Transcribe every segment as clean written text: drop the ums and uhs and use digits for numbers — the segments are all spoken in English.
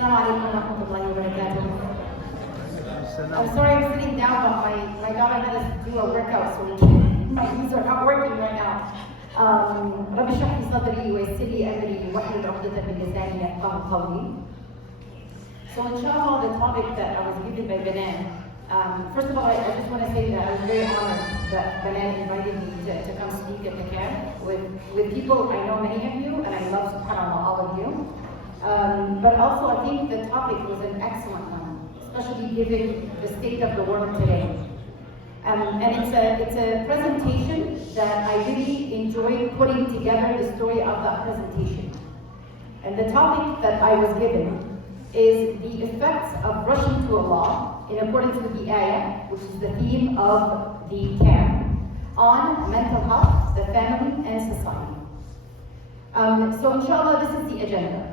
Assalamu alaikum wa rahmatullahi wa barakatuh. I'm sorry I'm sitting down, but my daughter had us do a workout, so my knees are not working right now. رب اشرح لي صدري ويسر لي امري واحلل عقدة من لساني يفقهوا قولي. So inshallah, the topic that I was given by Banan, first of all, I just want to say that I was very honored that Banan invited me to come speak at the camp with people. I know many of you, and I love, subhanAllah, all of you. But also, I think the topic was an excellent one, especially given the state of the world today. And it's a presentation that I really enjoyed putting together the story of that presentation. And the topic that I was given is the effects of rushing to Allah in accordance with the ayah, which is the theme of the camp, on mental health, the family, and society. So inshallah, this is the agenda.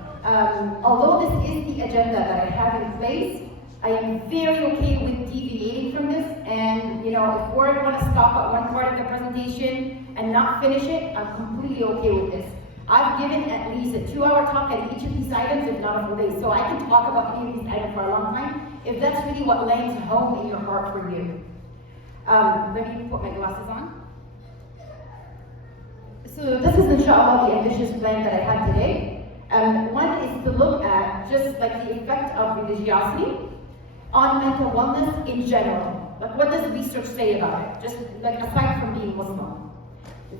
Although this is the agenda that I have in place, I am very okay with deviating from this, and if Ward want to stop at one part of the presentation and not finish it, I'm completely okay with this. I've given at least a 2-hour talk on each of these items, if not a full day, so I can talk about any of these items for a long time, if that's really what lands home in your heart for you. Let me put my glasses on. So this is inshallah the ambitious plan that I had today. One is to look at just like the effect of religiosity on mental wellness in general. Like, what does research say about it? Just like aside from being Muslim.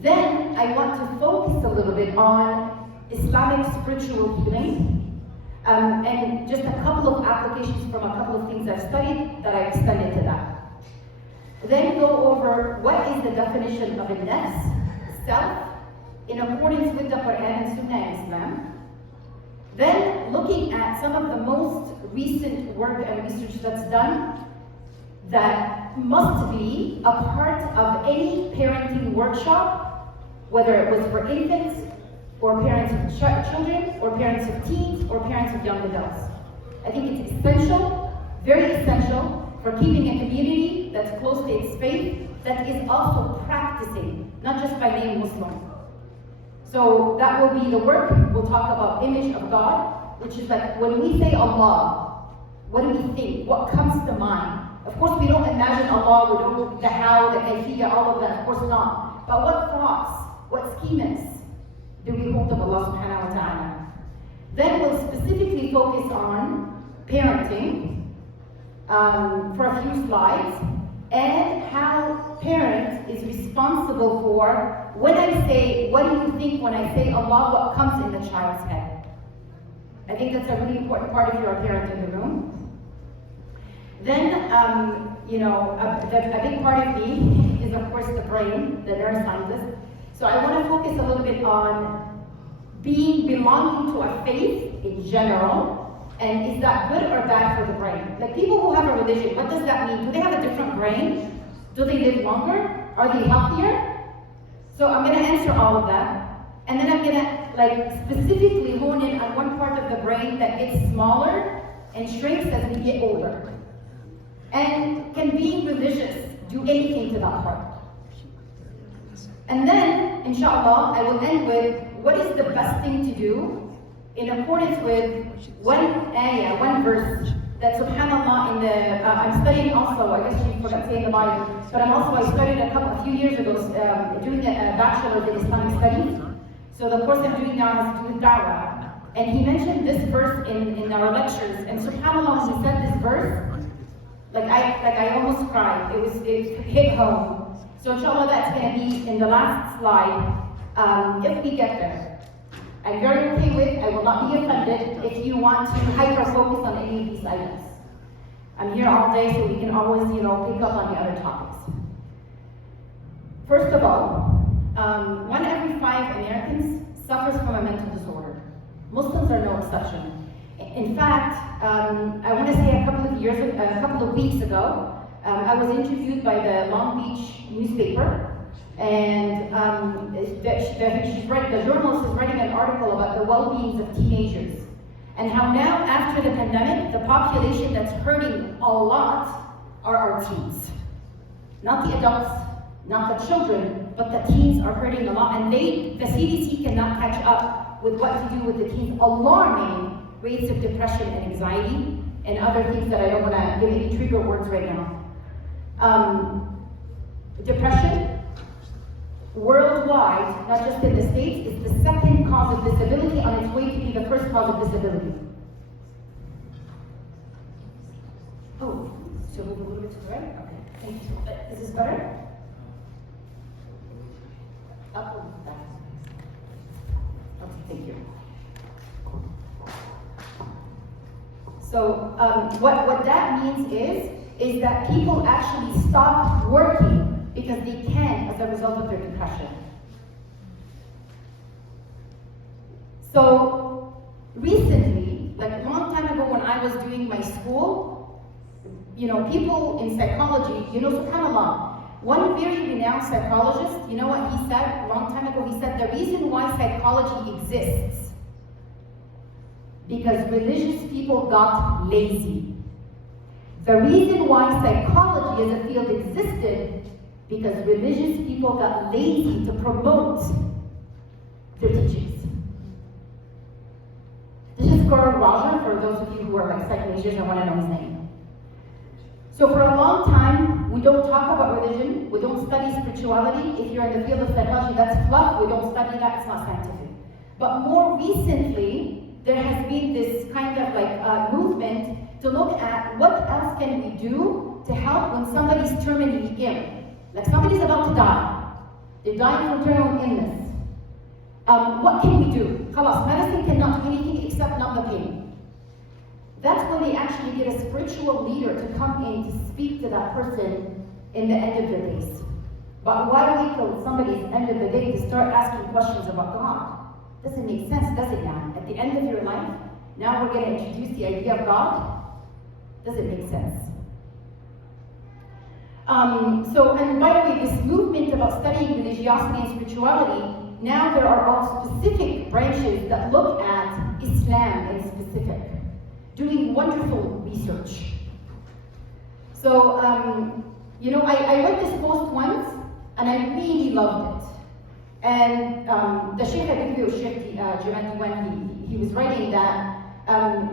Then I want to focus a little bit on Islamic spiritual healing, and just a couple of applications from a couple of things I've studied that I extended to that. Then go over what is the definition of a nafs, self, in accordance with the Quran and Sunnah in Islam. Then looking at some of the most recent work and research that's done that must be a part of any parenting workshop, whether it was for infants, or parents of children, or parents of teens, or parents of young adults. I think it's essential, very essential, for keeping a community that's close to its faith, that is also practicing, not just by being Muslim. So that will be the work. We'll talk about image of God, which is like when we say Allah, what do we think? What comes to mind? Of course, we don't imagine Allah, we don't know the how, the kayfiyya, all of that, of course not. But what thoughts, what schemas do we hold of Allah subhanahu wa ta'ala? Then we'll specifically focus on parenting for a few slides, and how parent is responsible for, when I say, what do you think when I say Allah, what comes in the child's head? I think that's a really important part if you're a parent in the room. Then, a big part of me is, of course, the brain, the neuroscientist. So I want to focus a little bit on belonging to a faith in general, and is that good or bad for the brain? Like people who have a religion, what does that mean? Do they have a different brain? Do they live longer? Are they healthier? So I'm going to answer all of that. And then I'm going to specifically hone in on one part of the brain that gets smaller and shrinks as we get older. And can being religious do anything to that part? And then, inshallah, I will end with what is the best thing to do in accordance with one ayah, one verse that subhanAllah in the, I'm studying also, I guess you forgot to say in the Bible, but I studied a few years ago doing a bachelor's in Islamic studies. So the course I'm doing now has to do with da'wah. And he mentioned this verse in our lectures, and subhanAllah, when he said this verse, I almost cried. It hit home. So inshallah, that's going to be in the last slide, if we get there. I'm very okay with, I will not be offended if you want to hyper-focus on any of these items. I'm here all day so we can always, pick up on the other topics. First of all, 1 every 5 Americans suffers from a mental disorder. Muslims are no exception. In fact, I want to say a couple of weeks ago, I was interviewed by the Long Beach newspaper, and the journalist is writing an article about the well-being of teenagers, and how now, after the pandemic, the population that's hurting a lot are our teens. Not the adults, not the children, but the teens are hurting a lot, and the CDC cannot catch up with what to do with the teens. Alarming rates of depression and anxiety, and other things that I don't want to give any trigger words right now. Depression, worldwide, not just in the States, is the second cause of disability on its way to be the first cause of disability. Oh, so move a little bit to the right? Okay, thank you. Is this better? Up or back? Okay, thank you. So what that means is that people actually stop working because they can as a result of their depression. So recently, like a long time ago when I was doing my school, people in psychology, subhanAllah, one very renowned psychologist, you know what he said a long time ago? He said the reason why psychology exists because religious people got lazy. The reason why psychology as a field existed because religious people got lazy to promote their teachings. This is Guru Raja, for those of you who are like psych majors and want to know his name. So for a long time, we don't talk about religion, we don't study spirituality. If you're in the field of psychology, that's fluff, we don't study that, it's not scientific. But more recently, there has been this kind of like movement to look at what else can we do to help when somebody's terminally ill. Like somebody's about to die. They're dying from terminal illness. What can we do? Khalas, medicine cannot do anything except numb the pain. That's when they actually get a spiritual leader to come in to speak to that person in the end of their days. But why wait till somebody's end of the day to start asking questions about God? Doesn't make sense, does it now? At the end of your life, now we're going to introduce the idea of God? Doesn't make sense. And by the way, this movement about studying religiosity and spirituality, now there are all specific branches that look at Islam in specific, doing wonderful research. So, I read this post once, and I really loved it. And the Sheikh, I think it was Sheikh Jamal Diwan, he was writing that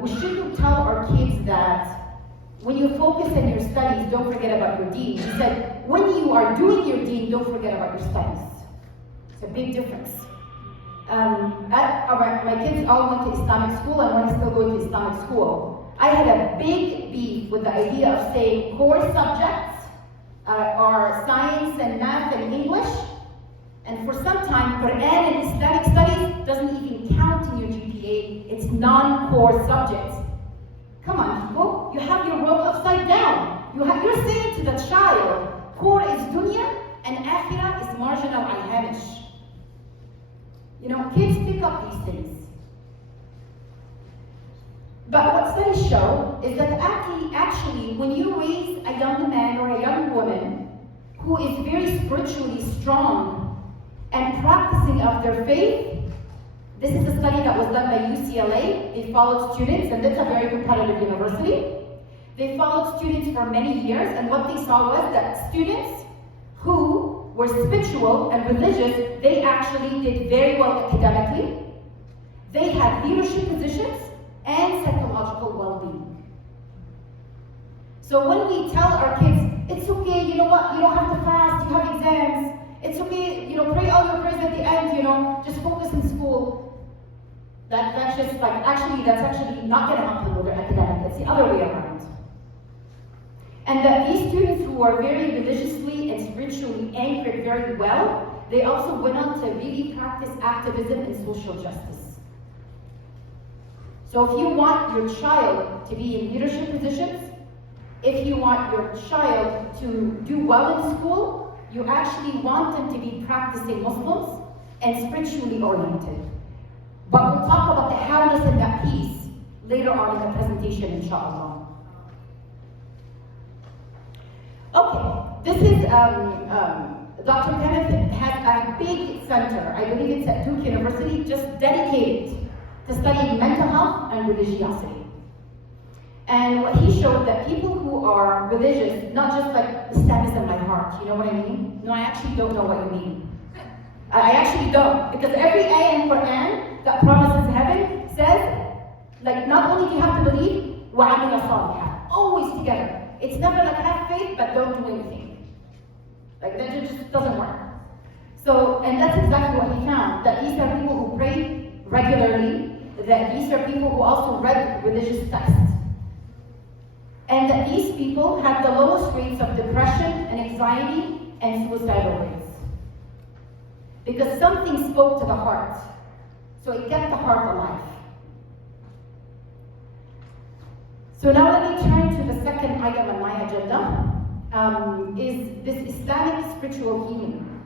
we shouldn't tell our kids that when you focus on your studies, don't forget about your deen. He said, when you are doing your deen, don't forget about your studies. It's a big difference. My kids all went to Islamic school, and one is still going to Islamic school. I had a big beef with the idea of saying core subjects are science and math and English. And for some time, Quran and Islamic studies doesn't even count in your GPA. It's non-core subjects. Come on, people. You have your world upside down. You're saying to the child, core is dunya and akhirah is marginal and hamish. Kids pick up these things. But what studies show is that actually, when you raise a young man or a young woman who is very spiritually strong and practicing of their faith, this is a study that was done by UCLA. They followed students, and that's a very competitive university. They followed students for many years, and what they saw was that students who were spiritual and religious, they actually did very well academically. They had leadership positions and psychological well-being. So when we tell our kids, it's okay, you know what, you don't have to fast, you have exams, it's okay, pray all your prayers at the end, just focus in school. That's actually not going to happen with their academic. It's the other way around. And that these students who are very religiously and spiritually anchored very well, they also went on to really practice activism and social justice. So if you want your child to be in leadership positions, if you want your child to do well in school, you actually want them to be practicing Muslims and spiritually oriented. But we'll talk about the howness and that piece later on in the presentation, inshallah. Okay, this is, Dr. Kenneth has a big center, I believe it's at Duke University, just dedicated to studying mental health and religiosity. And what he showed that people who are religious, not just like Islam is in my heart, you know what I mean? No, I actually don't know what you mean. I actually don't, because every ayah in Quran that promises heaven says, Like, not only do you have to believe, وَعَمِلَ صَالِحًا, always together. It's never like have faith but don't do anything. Like, that just doesn't work. So, and that's exactly what he found, that these are people who pray regularly, that these are people who also read religious texts, and that these people had the lowest rates of depression and anxiety and suicidal rates. Because something spoke to the heart. So it kept the heart alive. So now let me turn to the second item on my agenda, is this Islamic spiritual healing.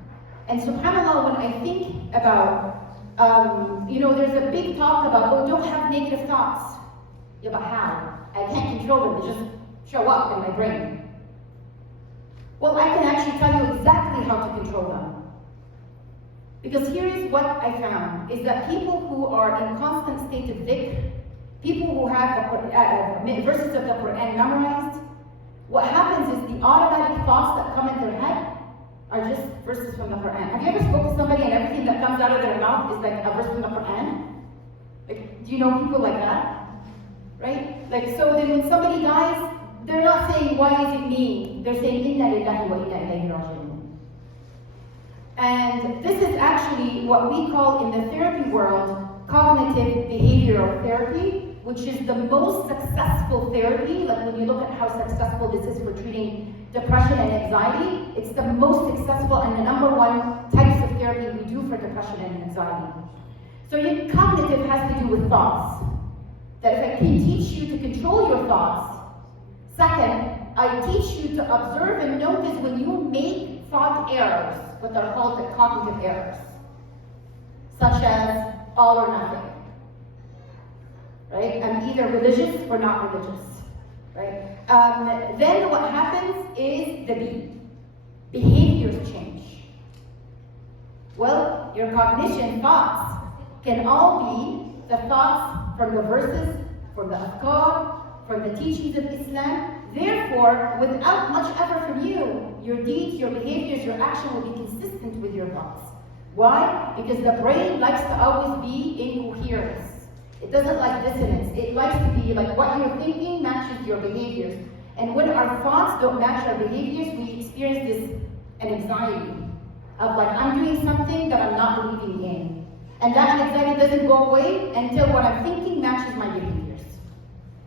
And subhanAllah, when I think about, there's a big talk about, oh, don't have negative thoughts. Yeah, but how? I can't control them, they just show up in my brain. Well, I can actually tell you exactly how to control them. Because here is what I found, is that people who are in constant state of dhikr, people who have verses of the Quran memorized, what happens is the automatic thoughts that come in their head are just verses from the Quran. Have you ever spoken to somebody and everything that comes out of their mouth is like a verse from the Quran? Like, do you know people like that? Right? Like, so then when somebody dies, they're not saying, why is it me? They're saying, inna lillahi wa inna ilayhi raji'un. And this is actually what we call in the therapy world cognitive behavioral therapy, which is the most successful therapy. Like, when you look at how successful this is for treating depression and anxiety, it's the most successful and the number one types of therapy we do for depression and anxiety. So your cognitive has to do with thoughts. That if I can teach you to control your thoughts. Second, I teach you to observe and notice when you make thought errors, what are called the cognitive errors, such as all or nothing. Right? I'm either religious or not religious. Right? Then what happens is the behaviors change. Well, your cognition thoughts can all be the thoughts from the verses, from the afkar, from the teachings of Islam. Therefore, without much effort from you, your deeds, your behaviors, your action will be consistent with your thoughts. Why? Because the brain likes to always be in coherence. It doesn't like dissonance. It likes to be like what you're thinking matches your behaviors. And when our thoughts don't match our behaviors, we experience an anxiety of like, I'm doing something that I'm not believing in. And that anxiety doesn't go away until what I'm thinking matches my behaviors.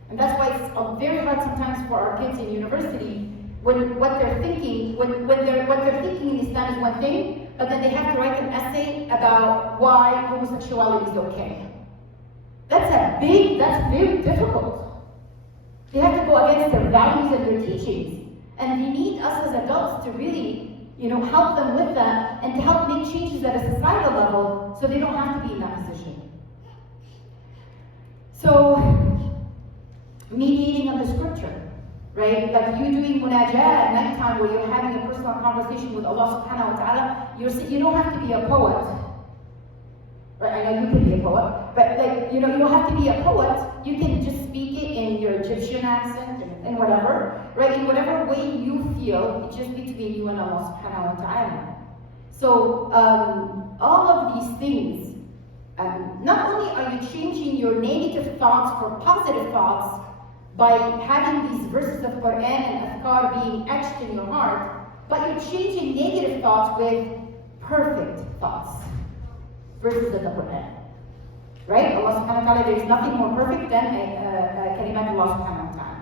And that's why it's very hard sometimes for our kids in university when what they're thinking, what they're thinking in Islam is one thing, but then they have to write an essay about why homosexuality is okay. That's very difficult. They have to go against their values and their teachings. And we need us as adults to really, help them with that and to help make changes at a societal level so they don't have to be in that position. So, mediating on the scripture, right? Like you doing munajat at nighttime where you're having a personal conversation with Allah subhanahu wa ta'ala, you don't have to be a poet. Right? I know you can be a poet, but like, you don't have to be a poet. You can just speak it in your Egyptian accent and whatever, right? In whatever way you feel, it's just between you and Allah subhanahu wa ta'ala. So, all of these things, not only are you changing your negative thoughts for positive thoughts by having these verses of Quran and Afkar being etched in your heart, but you're changing negative thoughts with perfect thoughts. Verses of the Quran. Right? Allah subhanahu wa ta'ala, there is nothing more perfect than kalimat Allah subhanahu wa ta'ala.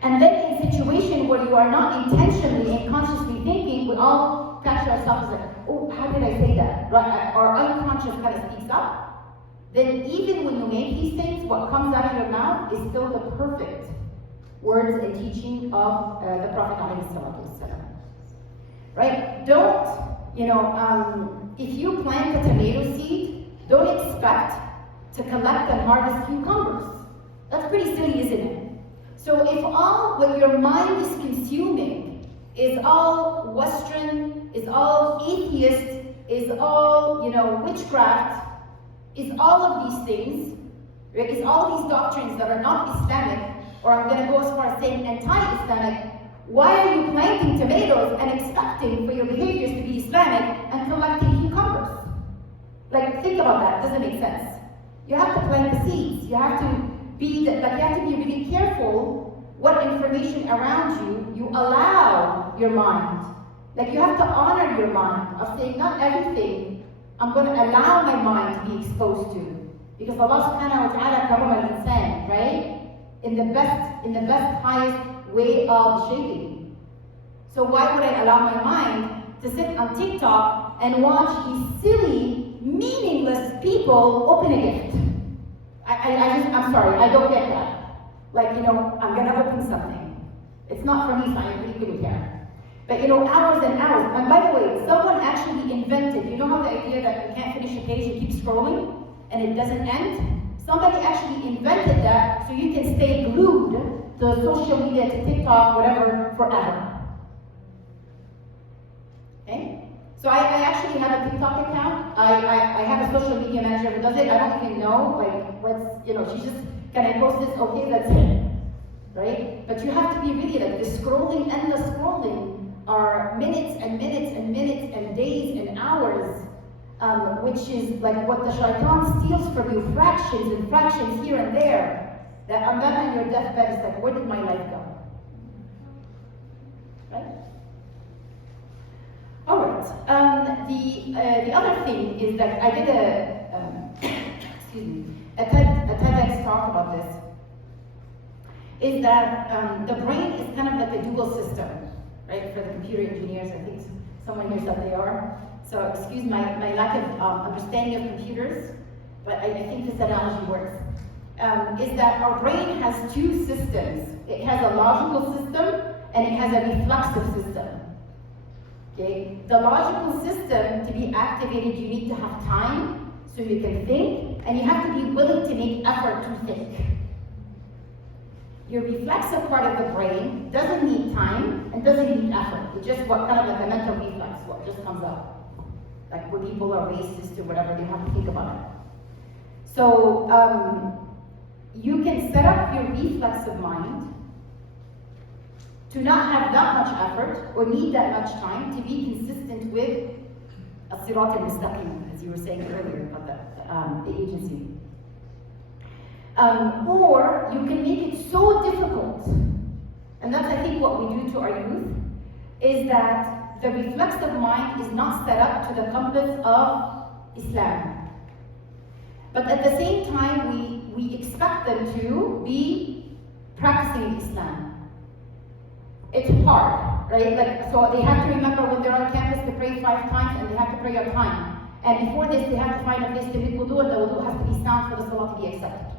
And then in a situation where you are not intentionally and consciously thinking, we all catch ourselves like, oh, how did I say that? Right? Our unconscious kind of speaks up. Then even when you make these things, what comes out of your mouth is still the perfect words and teaching of the Prophet ﷺ. Right? Don't, if you plant a tomato seed, don't expect to collect and harvest cucumbers. That's pretty silly, isn't it? So if all what your mind is consuming is all Western, is all atheist, is all, witchcraft, is all of these things, right? Is all these doctrines that are not Islamic, or I'm going to go as far as saying anti-Islamic, why are you planting tomatoes and expecting for your behaviors to be Islamic and collecting cucumbers? Like, think about that. It doesn't make sense. You have to plant the seeds. You have to be really careful what information around you allow your mind. Like you have to honor your mind of saying not everything I'm going to allow my mind to be exposed to. Because Allah SWT karama al-insan, right? In the best, highest way of shaping. So why would I allow my mind to sit on TikTok and watch these silly, meaningless people open a gift? I'm sorry, I don't get that. Like, I'm gonna open something. It's not for me, so I really couldn't care. But hours and hours. And by the way, someone actually invented, you know how the idea that you can't finish a page and keep scrolling and it doesn't end? Somebody actually invented that so you can stay glued to social media, to TikTok, whatever, forever. Okay? So I actually have a TikTok account. I have a social media manager who does it. I don't even know, she's just, can I post this? Okay, that's it. Right? But you have to be really like the scrolling, endless scrolling are minutes and minutes and minutes and days and hours, which is like what the shaitan steals from you, fractions and fractions here and there. That on your deathbed is like, where did my life go? Right? All right. The other thing is that I did a TEDx talk about this. Is that the brain is kind of like a dual system, right? For the computer engineers, I think someone here said they are. So excuse my lack of understanding of computers, but I think this analogy works. Is that our brain has two systems. It has a logical system and it has a reflexive system. Okay? The logical system, to be activated, you need to have time so you can think, and you have to be willing to make effort to think. Your reflexive part of the brain doesn't need time and doesn't need effort. It's just what kind of like a mental reflex, what just comes up. Like when people are racist or whatever, they have to think about it. So you can set up your reflexive mind to not have that much effort or need that much time to be consistent with as-sirat al-mustaqim, as you were saying earlier about the agency. Or you can make it so difficult, and that's I think what we do to our youth, is that the reflexive mind is not set up to the compass of Islam. But at the same time, we expect them to be practicing Islam. It's hard, right? Like, so they have to remember when they're on campus to pray 5 times, and they have to pray on time. And before this, they have to find a place to make wudu, and the wudu has to be sound for the salah to be accepted.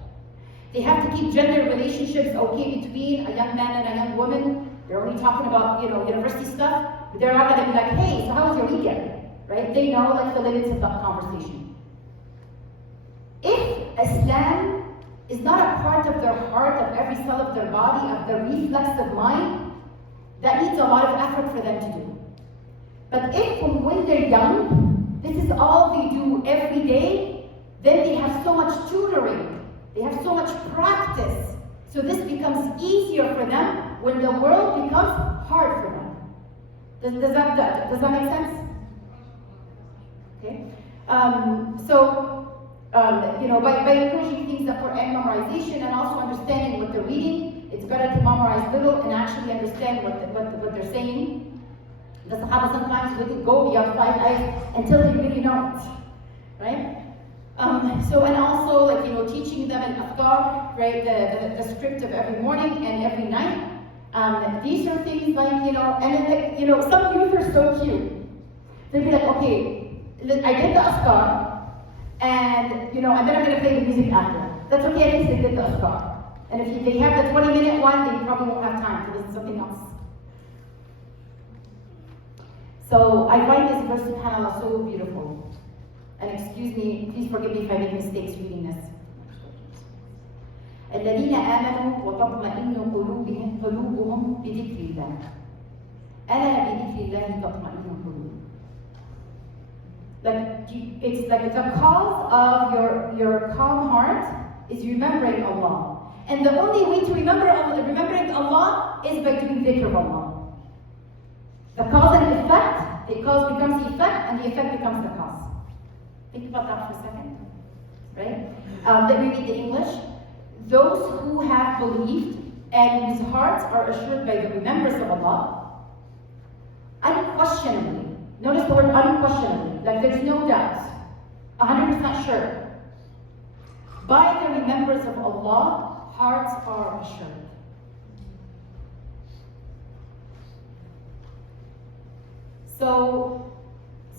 They have to keep gender relationships okay between a young man and a young woman. They're only talking about, university stuff. But they're not going to be like, hey, so how was your weekend? Right? They know like the limits of that conversation. If Islam is not a part of their heart, of every cell of their body, of their reflexive mind, that needs a lot of effort for them to do. But if from when they're young, this is all they do every day, then they have so much tutoring. They have so much practice. So this becomes easier for them when the world becomes hard for them. Does that make sense? Okay. By encouraging things that for memorization and also understanding what they're reading, it's better to memorize little and actually understand what they're saying. The Sahaba sometimes wouldn't go beyond 5 ayahs until they really know it, right? And also teaching them an afkar, right? The script of every morning and every night. These are things like, and then some youth are so cute. They'll be like, okay, I did the afkar, and then I'm gonna play the music after. That's okay, at least they did the afkar. And if they have the 20-minute one, they probably won't have time to listen to something else. So I find this verse, subhanAllah, so beautiful. And excuse me, please forgive me if I make mistakes reading this. الذين آمنوا وتطمئن قلوبهم بذكر الله. ألا بذكر الله تطمئن القلوب. It's like the cause of your calm heart is remembering Allah. And the only way to remembering Allah is by doing dhikr of Allah. The cause and effect, the cause becomes the effect, and the effect becomes the cause. Think about that for a second. right? Let me read the English. Those who have believed and whose hearts are assured by the remembrance of Allah, unquestionably, notice the word unquestionably, like there's no doubt, 100% sure. By the remembrance of Allah, hearts are assured. So,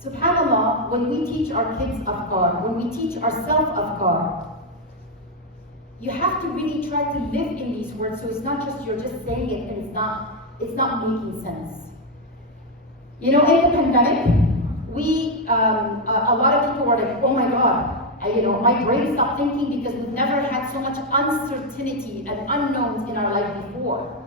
subhanAllah, when we teach our kids afkar, when we teach ourselves afkar, you have to really try to live in these words, so it's not just you're just saying it and it's not making sense. You know, in the pandemic, a lot of people were like, oh my God, my brain stopped thinking because we've never had so much uncertainty and unknowns in our life before.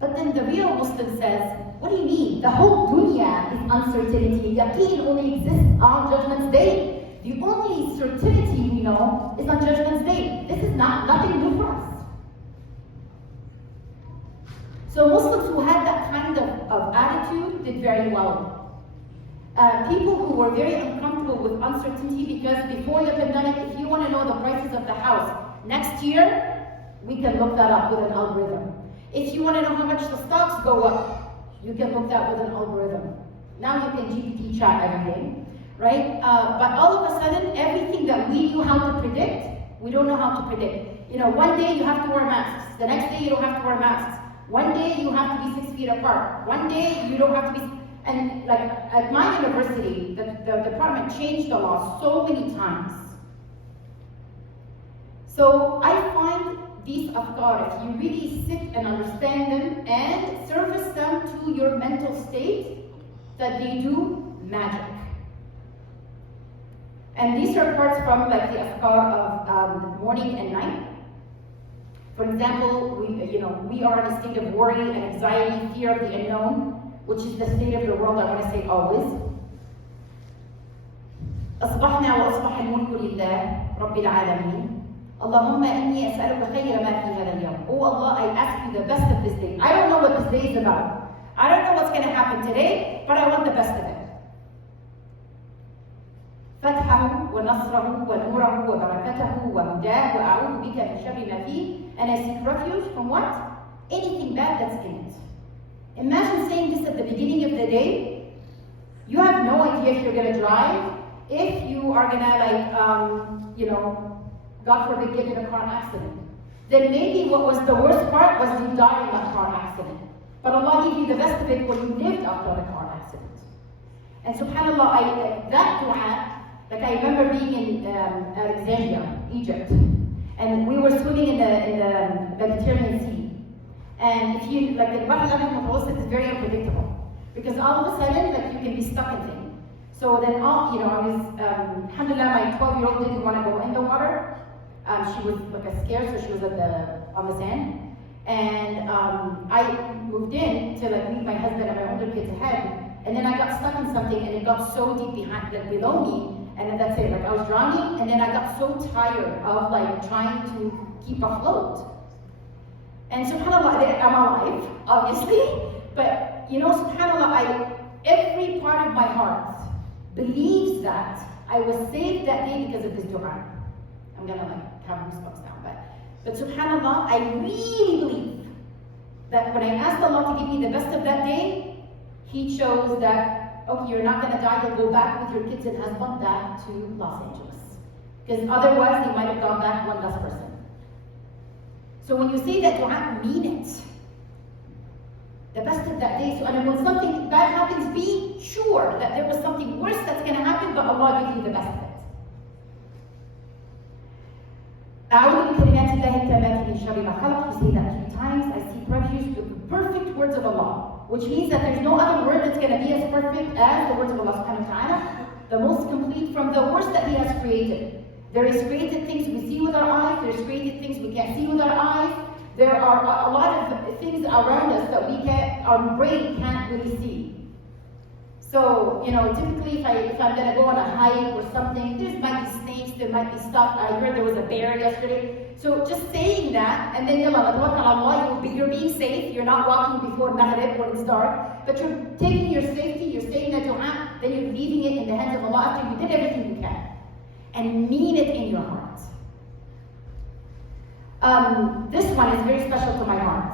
But then the real Muslim says, what do you mean? The whole dunya is uncertainty. Yaqeen only exists on Judgment Day. The only certainty we know is on Judgment Day. This is nothing new for us. So Muslims who had that kind of attitude did very well. People who were very uncomfortable with uncertainty, because before the pandemic, if you want to know the prices of the house next year, we can look that up with an algorithm. If you want to know how much the stocks go up, you can look that with an algorithm. Now you can GPT chat everything, right? But all of a sudden, everything that we knew how to predict, we don't know how to predict. You know, one day you have to wear masks. The next day you don't have to wear masks. One day you have to be 6 feet apart. One day you don't have to be. And like at my university, the department changed the law so many times. So I find these afkar, if you really sit and understand them and service them to your mental state, that they do magic. And these are parts from like the afkar of morning and night. For example, we are in a state of worry and anxiety, fear of the unknown, which is the state of the world, I want to say always. أصبحنا وأصبح الملك لله رب العالمين. اللهم إني أسألك خير ما في هذا اليوم. Oh Allah, I ask you the best of this day. I don't know what this day is about. I don't know what's going to happen today, but I want the best of it. فتحه ونصره ونوره وبركته وهداه وأعوذ بك من شر ما فيه. And I seek refuge from what? Anything bad that's in it. Imagine saying this at the beginning of the day. You have no idea if you're going to drive, if you are going to God forbid, get in a car accident. Then maybe what was the worst part was you die in that car accident. But Allah gave you the best of it when you lived after the car accident. And subhanAllah, that dua, like I remember being in Alexandria, Egypt, and we were swimming in the Mediterranean Sea. And if you, like the Bahr al-Mutawassit is very unpredictable. Because all of a sudden, like you can be stuck in things. So then I was, alhamdulillah, my 12-year-old didn't want to go in the water. She was scared, so she was on the sand. And I moved in to leave my husband and my older kids ahead. And then I got stuck in something, and it got so deep below me. And then that's it, I was drowning, and then I got so tired of trying to keep afloat. And subhanAllah, I'm alive, obviously, but subhanAllah, every part of my heart believes that I was saved that day because of this dua. I'm gonna have goosebumps now, but subhanAllah, I really believe that when I asked Allah to give me the best of that day, He chose that, okay, you're not gonna die, you'll go back with your kids and husband back to Los Angeles. Because otherwise, you might have gone back one less person. So when you say that dua, mean it. The best of that day. So, and when something bad happens, be sure that there was something worse that's going to happen, but Allah gives you the best of it. أعوذ بكلمات الله التامات من شر ما خلق. You say that 3 times. I seek refuge with the perfect words of Allah, which means that there's no other word that's going to be as perfect as the words of Allah subhanahu wa ta'ala, the most complete from the worst that He has created. There is created things we see with our eyes, there's created things we can't see with our eyes. There are a lot of things around us that our brain can't really see. So, typically if I'm gonna go on a hike or something, there might be snakes, there might be stuff. I heard there was a bear yesterday. So just saying that, and then you're being safe, you're not walking before Maghrib when it's dark, but you're taking your safety, you're saying that dua, then you're leaving it in the hands of Allah after you did everything you can. and mean it in your heart. This one is very special to my heart.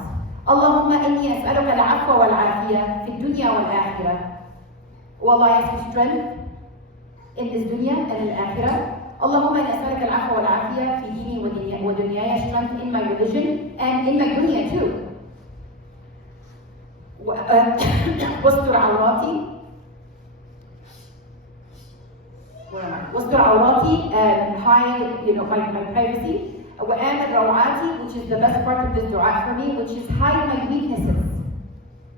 اللهم إني أسألك العفو والعافية في الدنيا والآخرة. Oh Allah, I ask you strength in this dunya and in الآخرة. اللهم إني أسألك العفو والعافية في ديني ودنياي, strength in my religion and in my dunya too. واستر عوراتي. واستر عوراتي, hide, my privacy. وآمن روعاتي, which is the best part of this dua for me, which is hide my weaknesses.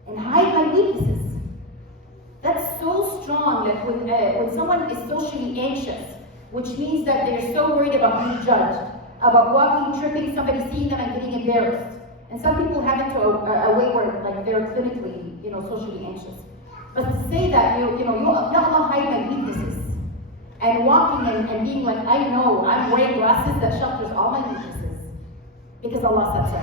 And hide my weaknesses. That's so strong that when someone is socially anxious, which means that they're so worried about being judged, about walking, tripping, somebody seeing them and getting embarrassed. And some people have it to a way where they're clinically, socially anxious. But to say that, Allah hide my weaknesses. And walking and being like, I know, I'm wearing glasses that shelters all my weaknesses. Because Allah SWT.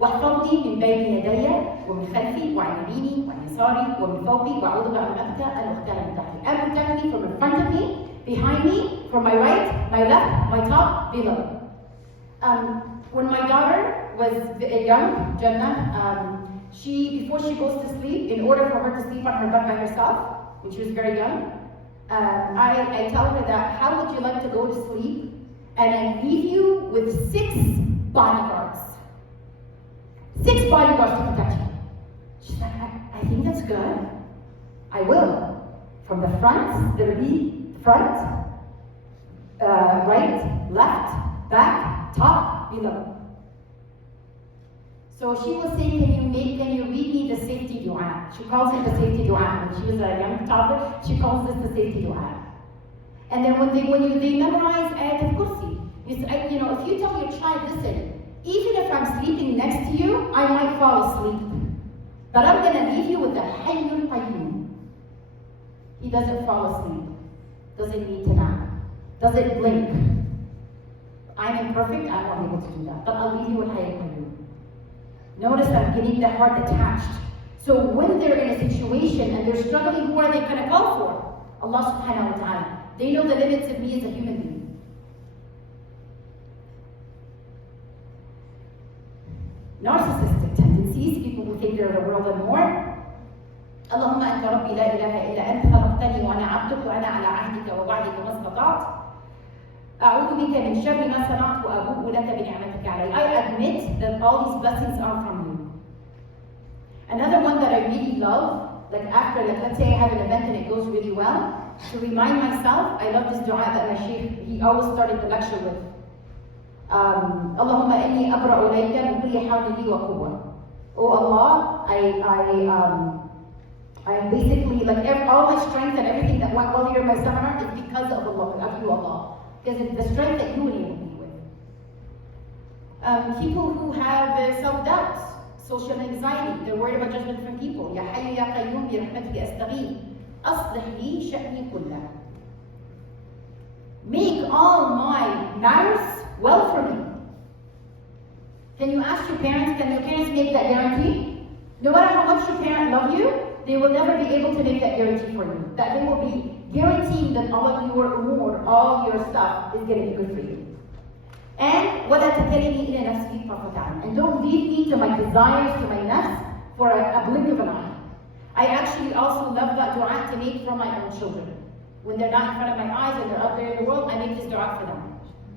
واحفظني من بين يدي ومن خلفي وعن يميني وعن يساري ومن فوقي وأعوذ بك أن أغتال من تحتي. And protect me from in front of me, behind me, from my right, my left, my top, below. When my daughter was young, Jannah, before she goes to sleep, in order for her to sleep on her bed by herself, when she was very young, I tell her that, how would you like to go to sleep? And I leave you with 6 bodyguards. 6 bodyguards to protect you. She's like, I think that's good. I will. From the front, there will be front, right, left, back, top, below. So she was saying, can you read me the safety dua? She calls it the safety dua. When she was a young toddler, she calls this the safety dua. And then when they memorize Ayat al-Kursi, if you tell your child, listen, even if I'm sleeping next to you, I might fall asleep. But I'm going to leave you with the Hayyul Qayyum. He doesn't fall asleep, doesn't need to nap, doesn't blink. I'm imperfect, I won't be able to do that. But I'll leave you with Hayyul Qayyum. Notice I'm getting the heart attached. So when they're in a situation and they're struggling, who are they going to call for? Allah subhanahu wa ta'ala. They know the limits of me as a human being. Narcissistic tendencies, people who think they're the world and more. اللهم أنت ربي لا إله إلا أنت خلقتني وأنا عبدك وأنا على عهدك ووعدك ما استطعت. أعوذ بك من شر ما صنعت وأبوء لك بنعمتك علي. I admit that all these blessings are from you. Another one that I really love, let's say I have an event and it goes really well, to remind myself, I love this dua that my shaykh, he always started the lecture with. اللهم إني أبرأ إليك من كل حول لي وقوة. Oh Allah, I'm basically all my strength and everything that went well here in my seminar is because of Allah. Because it's the strength that you enable me with. People who have self-doubt, social anxiety, they're worried about judgment from people. يا حي يا قيوم برحمتك أستغيث أصلح لي شأني كله. Make all my matters well for me. Can you ask your parents, can your parents make that guarantee? No matter how much your parent loves you, they will never be able to make that guarantee for you. That they will be guaranteeing that all of your umur, all your stuff is going to be good for you. And وَلَا تَكَلِنِي إِلَى نَفْسِي طَرْفَةَ عَيْنٍ. And don't lead me to my desires, to my nafs, for a blink of an eye. I actually also love that dua to make for my own children. When they're not in front of my eyes and they're out there in the world, I make this dua for them.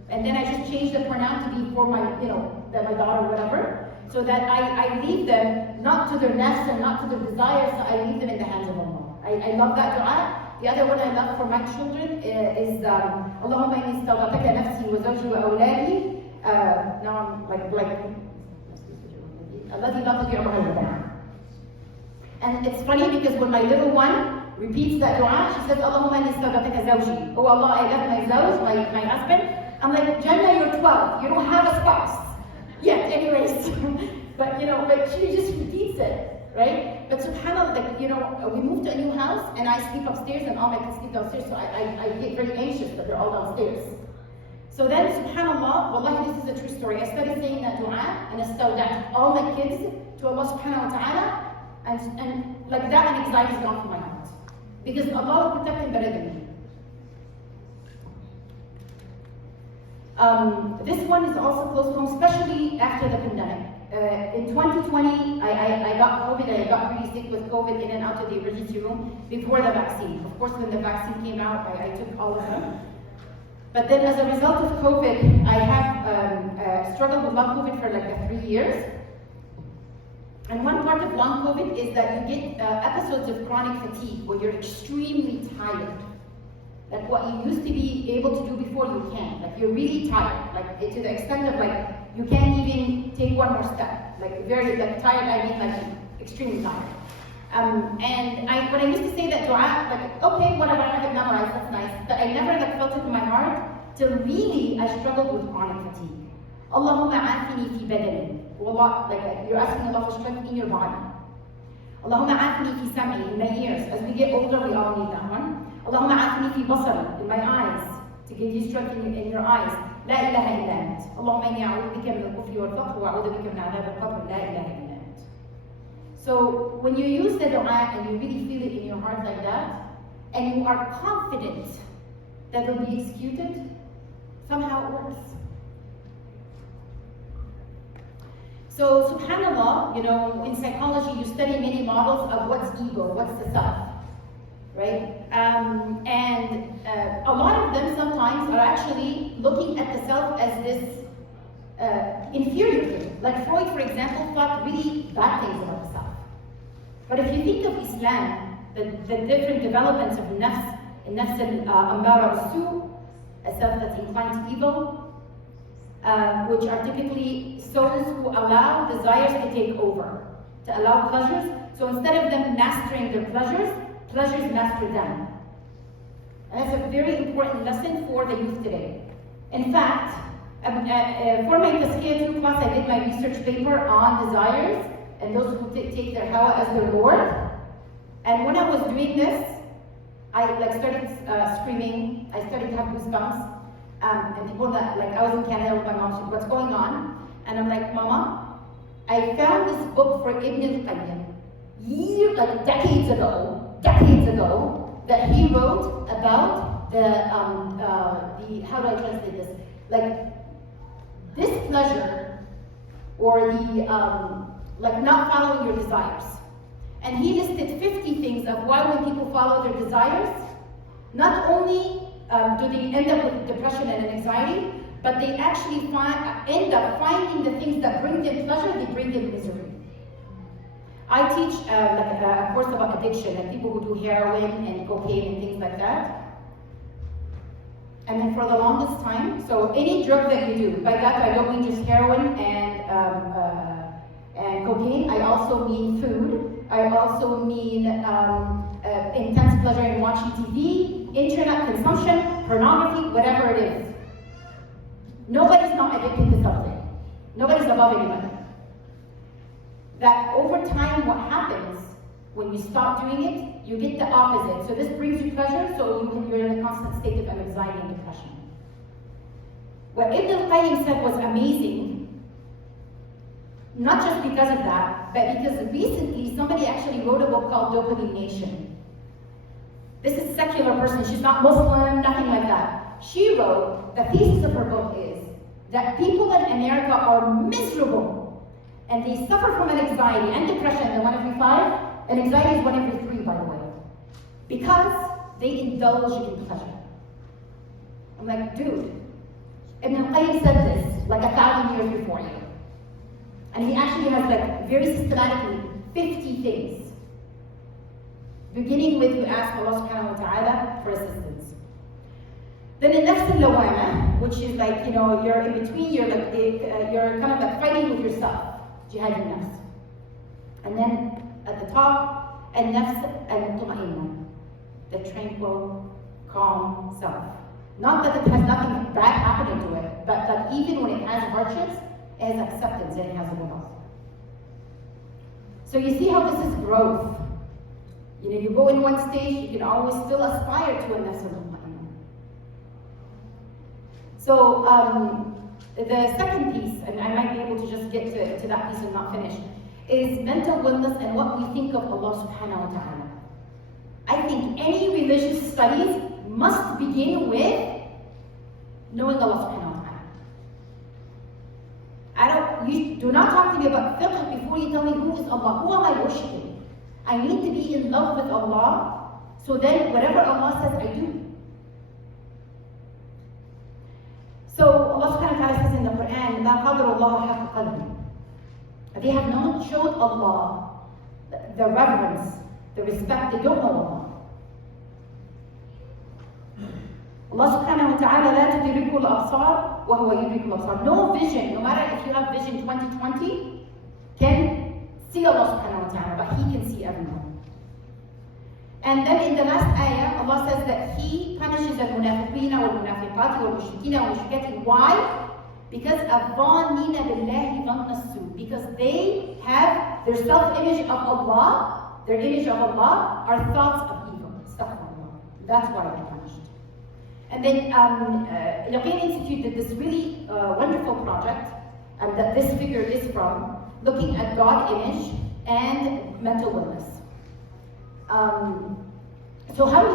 And then I just change the pronoun to be for my, my daughter or whatever, so that I leave them not to their nafs and not to their desires, so I leave them in the hands of Allah. I love that dua. The other one I love for my children is Allahumma inni istawda'tuka nafsi wa zawji wa awladi. Now I'm like الذي لا تضيع ودائعه. And it's funny because when my little one repeats that dua, she says, Allahumma inni istawda'tuka zawji. Oh Allah, I left my zawj, my husband. I'm like, Jannah, you're 12. You don't have a spouse yet, anyways. but she just repeats it. Right? But subhanAllah, we moved to a new house and I sleep upstairs and all my kids sleep downstairs, so I get very anxious that they're all downstairs. So then, subhanAllah, wallahi, this is a true story. I started saying that dua and istawda'tu all my kids to Allah subhanahu wa ta'ala, and like that, and anxiety is gone from my heart. Because Allah will protect them better than me. This one is also close to home, especially after the pandemic. In 2020, I got COVID, and I got pretty sick with COVID in and out of the emergency room before the vaccine. Of course, when the vaccine came out, I took all of them. But then as a result of COVID, I have struggled with long COVID for like 3 years. And one part of long COVID is that you get episodes of chronic fatigue where you're extremely tired. Like what you used to be able to do before, you can't. Like you're really tired, like to the extent of like you can't even take one more step. Like very like tired, I mean like extremely tired. And when I used to say that dua, like okay, whatever, I have it memorized, that's nice. But I never like felt it in my heart till really I struggled with chronic fatigue. Allahumma afini fi badani. Wallah, like you're asking Allah for strength in your body. Allahumma afini fi sam'i, in my ears. As we get older, we all need that one. Allahumma afini fi basari, in my eyes, to give you strength in your eyes. La ilaha illa ant. Allahumma inni a'udhu bika min al-kufri wal-faqr wa a'udhu bika min adhab al-qabr. La ilaha illa ant. So when you use the dua and you really feel it in your heart like that, and you are confident that it will be executed, somehow it works. So subhanallah, you know, in psychology you study many models of what's ego, what's the self, right? A lot of them sometimes are actually looking at the self as this inferior thing. Like Freud, for example, thought really bad things about the self. But if you think of Islam, the different developments of nafs, al-Marwa Azab, a self that's inclined to evil, which are typically souls who allow desires to take over, to allow pleasures. So instead of them mastering their pleasures, pleasures master them. And that's a very important lesson for the youth today. In fact, for my Tazkiyah 2 class, I did my research paper on desires and those who take their hawa as their Lord. And when I was doing this, I started screaming. I started to have goosebumps. And people that, like, I was in Canada with my mom, she said, what's going on? And I'm like, Mama, I found this book for Ibn al-Qayyim, like decades ago, that he wrote about how do I translate this? Like, this pleasure, or like not following your desires. And he listed 50 things of why when people follow their desires, not only do they end up with depression and anxiety, but they actually end up finding the things that bring them pleasure, they bring them misery. I teach a course about addiction and people who do heroin and cocaine and things like that. And then for the longest time, so any drug that you do, by that I don't mean just heroin and cocaine, I also mean food, I also mean intense pleasure in watching TV, internet consumption, pornography, whatever it is. Nobody's not addicted to something. Nobody's above anybody. That over time, what happens when you stop doing it, you get the opposite. So this brings you pleasure, so you're in a constant state of anxiety and depression. What Ibn al-Qayyim said was amazing, not just because of that, but because recently somebody actually wrote a book called Dopamine Nation. This is a secular person, she's not Muslim, nothing like that. She wrote, the thesis of her book is that people in America are miserable and they suffer from an anxiety and depression, and 1 every 5, and anxiety is 1 every 3, by the way, because they indulge in pleasure. I'm like, dude, Ibn al-Qayyim said this like 1,000 years before you. And he actually has like very systematically 50 things. Beginning with you ask Allah subhanahu wa ta'ala for assistance. Then the nafs al-lawama, which is like, you know, you're in between, you're kind of like fighting with yourself. Jihad al-nafs. And then at the top, al-nafs al-mutma'inna, the tranquil, calm self. Not that it has nothing bad happening to it, but that even when it has hardships, it has acceptance and it has love. So you see how this is growth. You know, you go in one stage, you can always still aspire to a nafs al-mutma'inna. So the second piece, and I might be able to just get to that piece and not finish, is mental wellness and what we think of Allah subhanahu wa ta'ala. I think any religious studies must begin with knowing Allah subhanahu wa ta'ala. you do not talk to me about fiqh before you tell me who is Allah. Who am I worshipping? I need to be in love with Allah, so then whatever Allah says, I do. So Allah SWT says in the Quran, لَا قَدْرُ اللَّهَ حَقَّ قَدْرِهِ. They have not showed Allah the reverence, the respect. They don't know Allah. Allah subhanahu wa ta'ala لا تدركه الأبصار وهو يدرك الأبصار. No vision, no matter if you have vision 2020, can see Allah subhanahu wa ta'ala, but He can see everyone. And then in the last ayah, Allah says that He punishes al-munafiqeen wal-munafiqat wal-mushrikeen wal-mushrikati. Why? Because الظَّانِّينَ بِاللَّهِ ظَنَّ السُّوءِ. Because they have their self-image of Allah, their image of Allah are thoughts of evil. Astaghfirullah. That's why they're punished. And then Yaqeen Institute did this really wonderful project that this figure is from, looking at God image and mental illness. So how do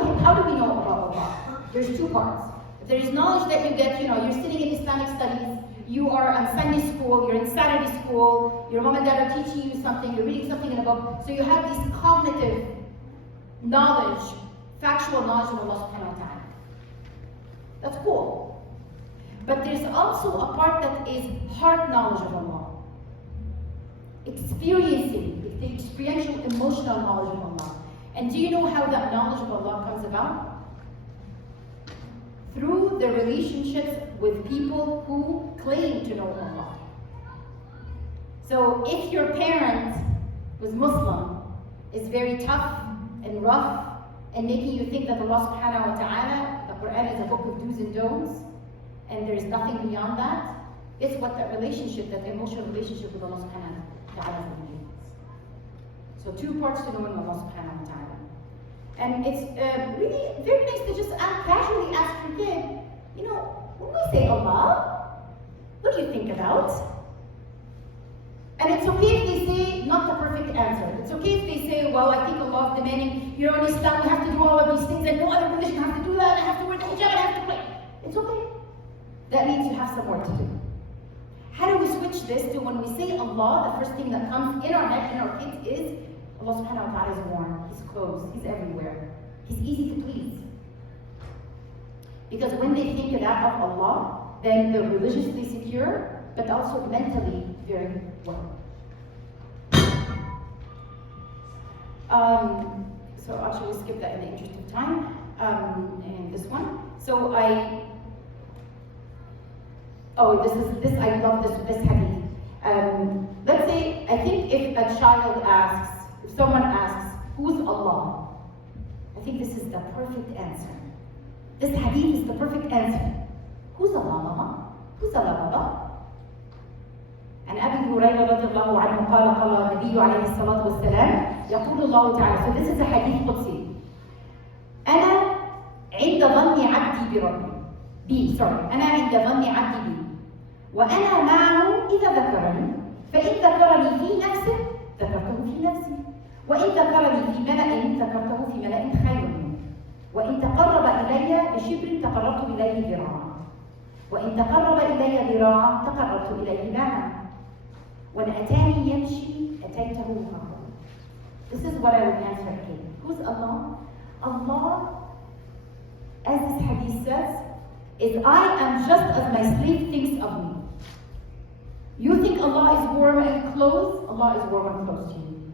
we know about Allah? There's two parts. There is knowledge that you get, you're sitting in Islamic studies, you are on Sunday school, you're in Saturday school, your mom and dad are teaching you something, you're reading something in a book. So you have this cognitive knowledge, factual knowledge of Allah subhanahu wa ta'ala. That's cool. But there's also a part that is heart knowledge of Allah. Experiencing, the experiential, emotional knowledge of Allah. And do you know how that knowledge of Allah comes about? Through the relationships with people who claim to know Allah. So if your parent was Muslim, is very tough and rough and making you think that Allah subhanahu wa ta'ala, the Quran is a book of do's and don'ts, and there's nothing beyond that, it's what that relationship, that emotional relationship with Allah subhanahu wa ta'ala is. So two parts to knowing Allah subhanahu wa ta'ala. And it's really very nice to just casually ask your kid, when we say Allah, what do you think about? And it's okay if they say not the perfect answer. It's okay if they say, well, I think Allah is demanding, in Islam we have to do all of these things, and no other religion have to do that, I have to wear the hijab, I have to pray. It's okay. That means you have some work to do. How do we switch this to when we say Allah, the first thing that comes in our head, in our kids is, Allah subhanahu wa ta'ala is warm, He's close, He's everywhere. He's easy to please. Because when they think that of Allah, then they're religiously secure, but also mentally very well. So actually we'll skip that in the interest of time, and this one. So I love this hadith. Let's say, I think if someone asks, who's Allah? I think this is the perfect answer. This hadith is the perfect answer. Who's Allah, Mama? Who's Allah, Baba? عن أبي هريرة رضي الله عنه قال قال النبي عليه الصلاة والسلام يقول الله تعالى. So this is a hadith قدسي. أنا عند ظن عبدي بربي. أنا عند ظن عبدي بي. وأنا معه إذا ذكرني. فإن ذكرني في نفسه ذكرته في نفسي. وإن ذكرني في ملأ ذكرته في ملأ خير منه. وإن تقرب إلي بشبر تقربت إليه ذراعا. وإن تقرب إلي ذراعا تقربت إليه باعا. وإن أتاني يمشي أتيته هرولة. This is what I would answer him. Who's Allah? Allah, as this hadith says, is I am just as my slave thinks of me. You think Allah is warm and close? Allah is warm and close to you.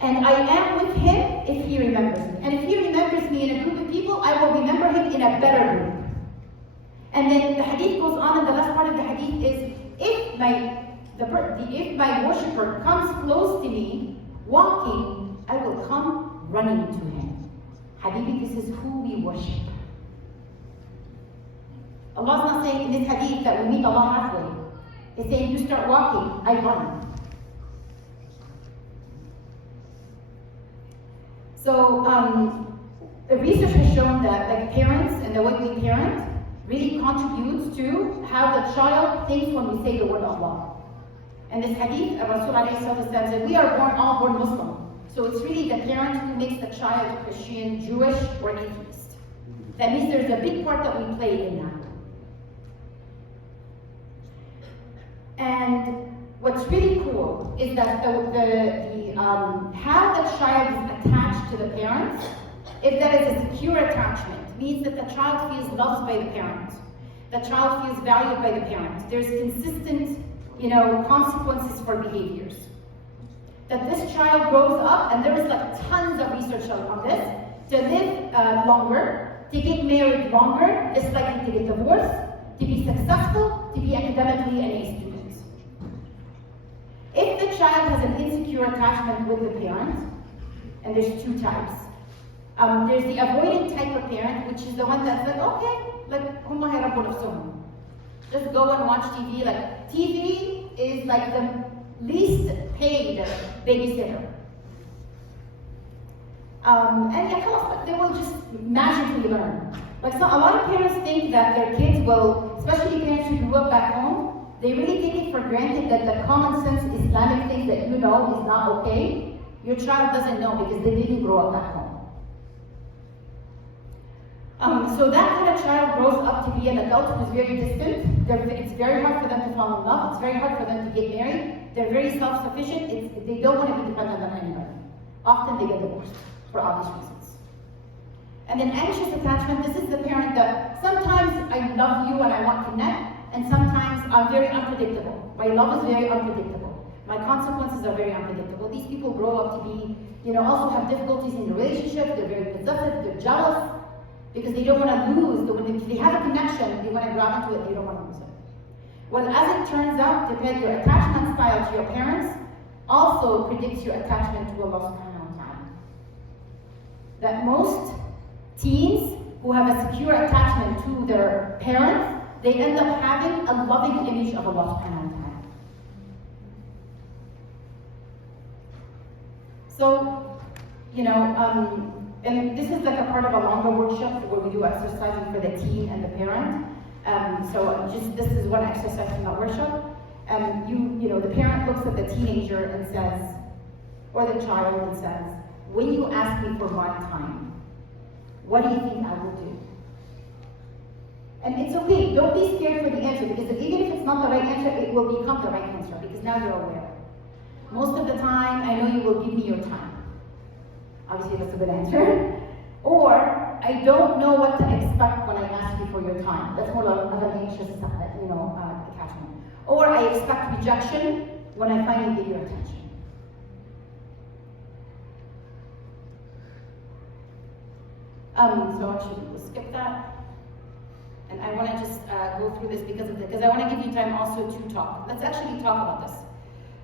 And I am with Him if He remembers me. And if He remembers me in a group of people, I will remember Him in a better group. And then the hadith goes on, and the last part of the hadith is, if my worshipper comes close to me, walking, I will come running to him. Habibi, this is who we worship. Allah's not saying in this hadith that we meet Allah halfway. He's saying you start walking, I run. So research has shown that parents and the way we parent really contributes to how the child thinks when we say the word Allah. And this hadith, Rasul said, we are all born Muslim. So it's really the parent who makes the child Christian, Jewish, or atheist. That means there's a big part that we play in that. And what's really cool is that how the child is attached to the parents, if there is a secure attachment, means that the child feels loved by the parent. The child feels valued by the parent. There's consistent, consequences for behaviors. That this child grows up, and there is like tons of research on this, to live longer, to get married longer, is likely to get divorced, to be successful, to be academically an A student. If the child has an insecure attachment with the parent, and there's two types. There's the avoidant type of parent, which is the one that's like, okay, like, humma hayrabu nafsuhum. Just go and watch TV. Like, TV is like the least paid babysitter. And yeah, they will just magically learn. Like, so a lot of parents think that their kids will, especially parents who grew up back home, they really take it for granted that the common sense Islamic things that is not okay. Your child doesn't know because they didn't grow up back home. So that kind of child grows up to be an adult who's very distant. It's very hard for them to fall in love. It's very hard for them to get married. They're very self-sufficient. They don't want to be dependent on anybody. Often they get divorced for obvious reasons. And then anxious attachment, this is the parent that sometimes I love you and I want to connect, and sometimes I'm very unpredictable. My love is very unpredictable. My consequences are very unpredictable. These people grow up to be, also have difficulties in the relationship. They're very possessive, they're jealous, because they don't want to lose. If they have a connection, they want to grab into it, they don't want to lose it. Well, as it turns out, your attachment style to your parents also predicts your attachment to Allah subhanahu wa ta'ala. That most teens who have a secure attachment to their parents, they end up having a loving image of Allah subhanahu wa ta'ala. So, and this is like a part of a longer workshop where we do exercising for the teen and the parent. This is one exercise in that workshop. The parent looks at the teenager and says, or the child and says, when you ask me for my time, what do you think I will do? And it's okay, don't be scared for the answer, because even if it's not the right answer, it will become the right answer, because now you're aware. Most of the time, I know you will give me your time. Obviously, that's a good answer. Or, I don't know what to expect when I ask you for your time. That's more of an anxious, attachment. Or, I expect rejection when I finally get your attention. So actually, we'll skip that. And I want to just go through this because I want to give you time also to talk. Let's actually talk about this.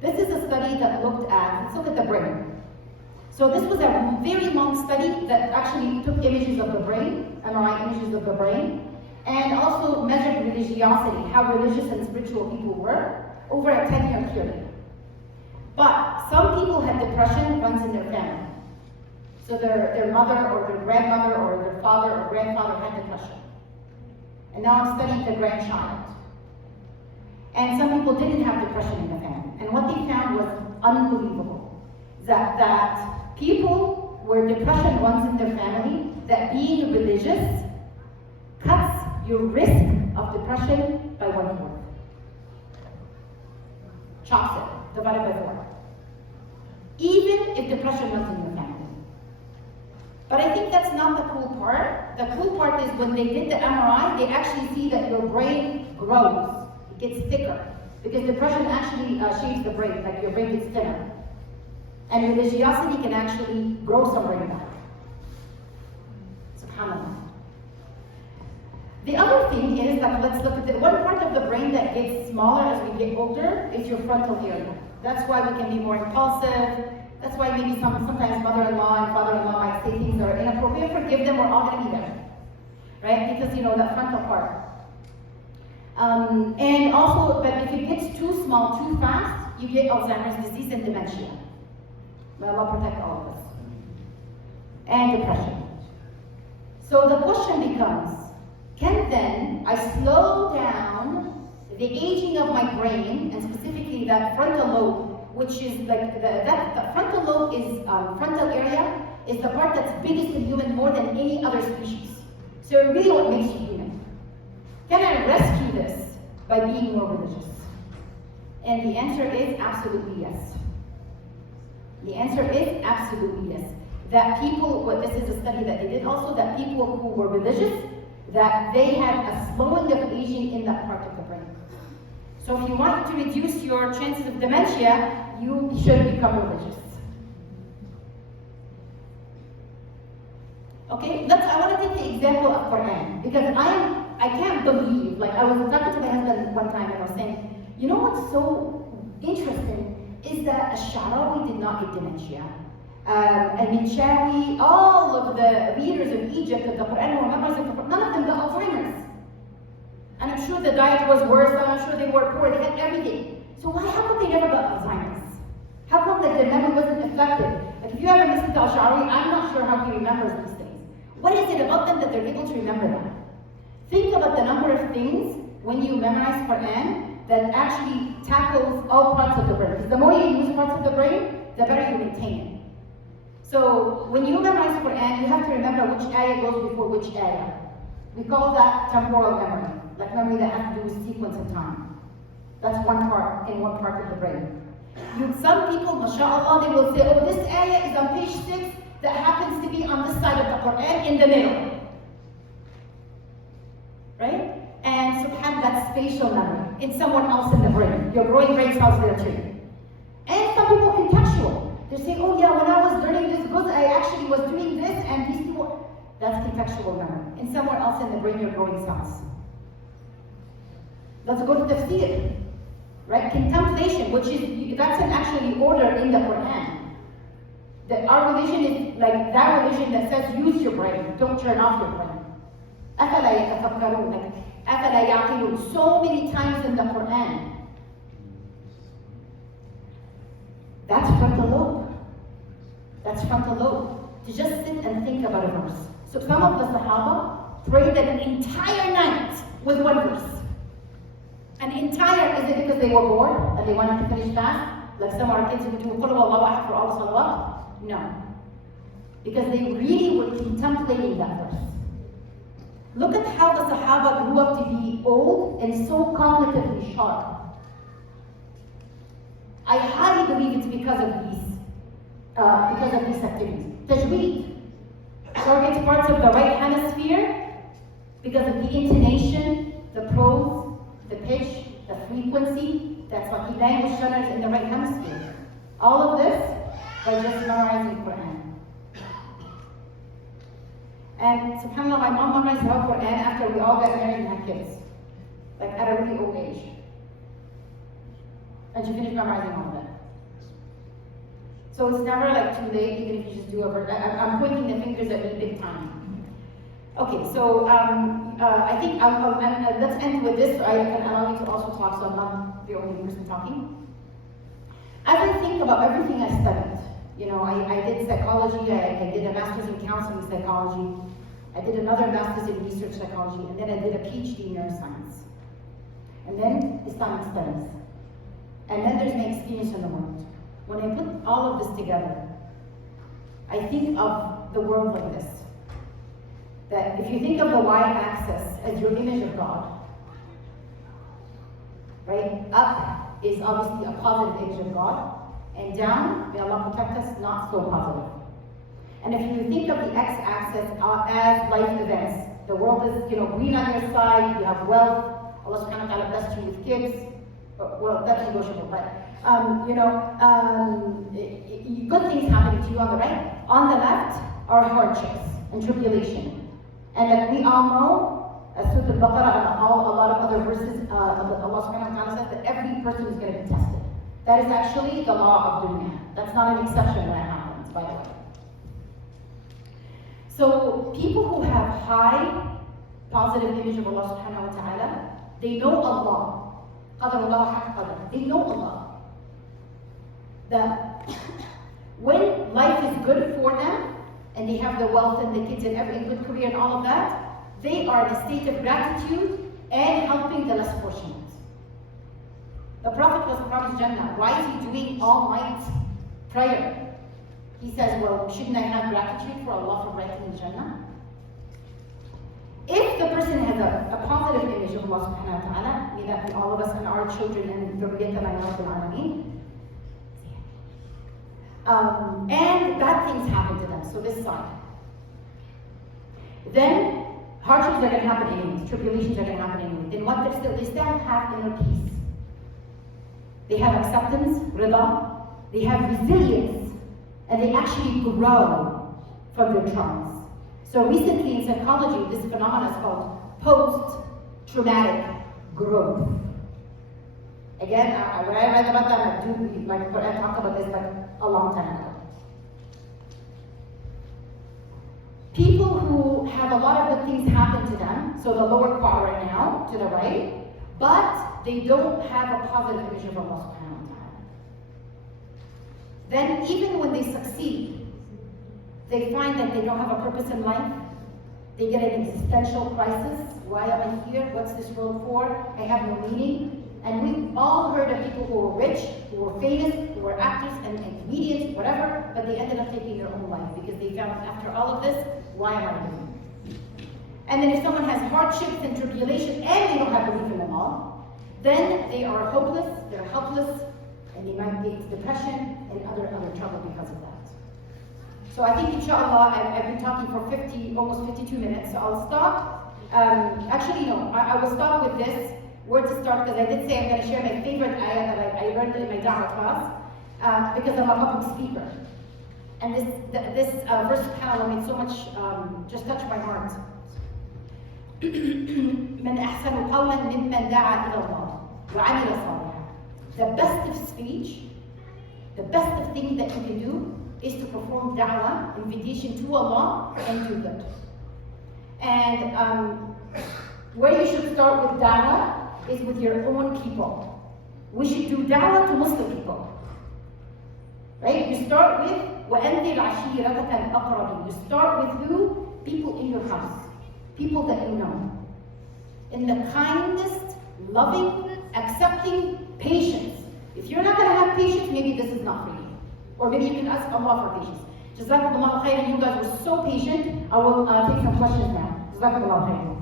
This is a study that looked at, let's look at the brain. So this was a very long study that actually took images of the brain, MRI images of the brain, and also measured religiosity, how religious and spiritual people were, over a 10-year period. But some people had depression runs in their family. So their mother or their grandmother or their father or grandfather had depression. And now I'm studying the grandchild. And some people didn't have depression in the family. And what they found was unbelievable. That people where depression runs in their family, that being religious cuts your risk of depression by 1/4. Chops it, divided by 4. Even if depression runs in your family. But I think that's not the cool part. The cool part is when they did the MRI, they actually see that your brain grows. It gets thicker. Because depression actually shapes the brain, like your brain gets thinner. And religiosity can actually grow some brain back. SubhanAllah. The other thing is that let's look at the one part of the brain that gets smaller as we get older is your frontal area. That's why we can be more impulsive. That's why maybe sometimes mother-in-law and father-in-law might say things that are inappropriate. Forgive them, we're all going to be there. Right? Because, that frontal part. And also, but if it gets too small, too fast, you get Alzheimer's disease and dementia. May Allah protect all of us. And depression. So the question becomes, can then I slow down the aging of my brain, and specifically that frontal lobe, which is like the frontal lobe is frontal area is the part that's biggest in human more than any other species. So it really what makes you human. Can I rescue this by being more religious? And the answer is absolutely yes. The answer is absolutely yes. That people, this is a study that they did also, that people who were religious, that they had a slowing of aging in that part of the brain. So if you want to reduce your chances of dementia, you should become religious. Okay, I want to take the example of Quran, because I can't believe, like I was talking to my husband one time and I was saying, you know what's so interesting is that Ash-Sha'rawi did not get dementia. And Minshawi, all of the readers of Egypt of the Quran were members of the Quran, none of them got Alzheimer's. And I'm sure the diet was worse, and I'm sure they were poor, they had everything. So how come they never got Alzheimer's? How come that their memory wasn't affected? Like if you ever listen to Al-Sha'rawi, I'm not sure how he remembers these things. What is it about them that they're able to remember them? Think about the number of things when you memorize Quran that actually tackles all parts of the brain. Because the more you use parts of the brain, the better you maintain it. So when you memorize Quran, you have to remember which ayah goes before which ayah. We call that temporal memory, like memory that has to do with sequence of time. That's one part of the brain. Some people, mashallah, they will say, oh, this ayah is on page 6 that happens to be on this side of the Quran in the middle. Right? And subhan, that's spatial memory in someone else in the brain. Your growing brain cells there too. And some people contextual. They say, oh yeah, when I was learning this book, I actually was doing this and these people. That's contextual memory. In somewhere else in the brain, your growing cells. Let's go to tafsir. Right? Contemplation, which is, that's an actually order in the Quran. That our religion is like that religion that says use your brain, don't turn off your brain. أَفَلَا يَتَفَكَّرُونَ, like أَفَلَا يَعْقِلُونَ, so many times in the Quran. That's frontal lobe. That's frontal lobe. To just sit and think about a verse. So some of the Sahaba prayed an entire night with one verse. An entire, is it because they were bored and they wanted to finish fast? Like some of our kids who do Qul Huwallahu Ahad for all the salawat? No. Because they really were contemplating that verse. Look at how the Sahaba grew up to be old and so cognitively sharp. I highly believe it's because of these activities. Tajweed targets parts of the right hemisphere because of the intonation, the prose, the pitch, the frequency. That's what the language centers in the right hemisphere. All of this by just memorizing Quran. And subhanAllah, my mom memorized her Quran after we all got married and had kids. Like at a really old age. And she finished memorizing all of it. So it's never like too late, even if you just do a verse. I'm pointing the fingers at me big time. Okay, so I think let's end with this so I can allow you to also talk, so I'm not the only person talking. As I think about everything I studied, you know, I did psychology, I did a master's in counseling psychology, I did another master's in research psychology, and then I did a PhD in neuroscience. And then Islamic studies. And then there's my experience in the world. When I put all of this together, I think of the world like this. That if you think of the y-axis as your image of God, right? Up is obviously a positive image of God, and down, may Allah protect us, not so positive. And if you think of the x-axis as life events, the world is, you know, green on your side, you have wealth, Allah subhanahu wa ta'ala blessed you with kids. Well, that's negotiable, but good things happening to you on the right. On the left are hardships and tribulation. And that we all know, as Surah Al-Baqarah and a lot of other verses, Allah subhanahu wa ta'ala says that every person is going to be tested. That is actually the law of dunya. That's not an exception when it happens, by the way. So people who have high positive image of Allah subhanahu wa ta'ala, they know Allah. They know Allah. That when life is good for them, and they have the wealth and the kids and every good career and all of that, they are in a state of gratitude and helping the less fortunate. The Prophet was promised Jannah. Why is he doing all night prayer? He says, well, shouldn't I have gratitude for Allah for granting me Jannah? If the person has a positive image of Allah subhanahu wa ta'ala, may that be all of us and our children and and bad things happen to them, so this side. Then hardships are going to happen anyways, tribulations are going to happen anyway. Then what they still have inner peace. They have acceptance, rida, they have resilience, and they actually grow from their traumas. So recently in psychology, this phenomenon is called post-traumatic growth. Again, when I read about that, I talked about this like a long time ago. People who have a lot of good things happen to them, so the lower quadrant now, to the right, but they don't have a positive image of Allah subhanahu wa ta'ala. Then even when they succeed, they find that they don't have a purpose in life. They get an existential crisis. Why am I here? What's this world for? I have no meaning. And we've all heard of people who were rich, who were famous, who were actors and comedians, whatever, but they ended up taking their own life because they found after all of this, why am I living? And then if someone has hardships and tribulation and they don't have belief in them all, then they are hopeless, they're helpless, and they might get depression and other trouble because of that. So I think inshallah, I've been talking for almost 52 minutes, so I'll stop. Actually no, I will stop with this. Where to start, because I did say I'm going to share my favorite ayah that I learned in my da'wah class, because I'm a public speaker. And this verse subhanAllah made so much, just touched my heart. مَنْ أَحْسَنُ قَوْلًا مِمَّنْ دَعَا إِلَى اللَّهِ وَعَمِلَ صَالِحًا. The best of speech, the best of things that you can do is to perform da'wah, invitation to Allah, and do good. And where you should start with da'wah is with your own people. We should do da'wah to Muslim people. Right? You start with وَأَنذِرْ عَشِيرَتَكَ الْأَقْرَبِينَ. You start with who? People in your house. People that you know. In the kindest, loving, accepting patience. If you're not going to have patience, maybe this is not for you. Or maybe you can ask Allah for patience. Jazakumullah khairan, you guys were so patient. I will take some questions now. Jazakumullah khairan.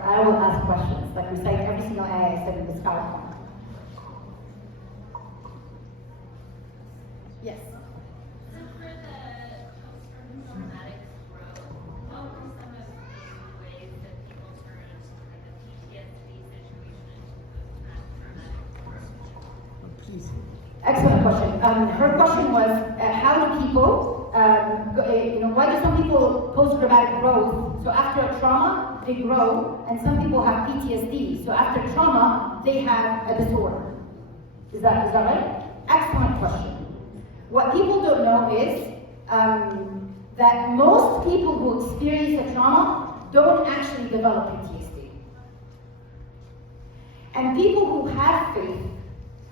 I will ask questions, like recite every single ayah I said in this PowerPoint. Yes? So for the post-traumatic growth, what were some of the ways that people turned like a PTSD situation into post-traumatic growth? Please. Excellent question. Her question was, how do people, why do some people post-traumatic growth? So after a trauma, they grow, and some people have PTSD. So after trauma, they have a disorder. Is that right? Excellent question. What people don't know is that most people who experience a trauma don't actually develop PTSD. And people who have faith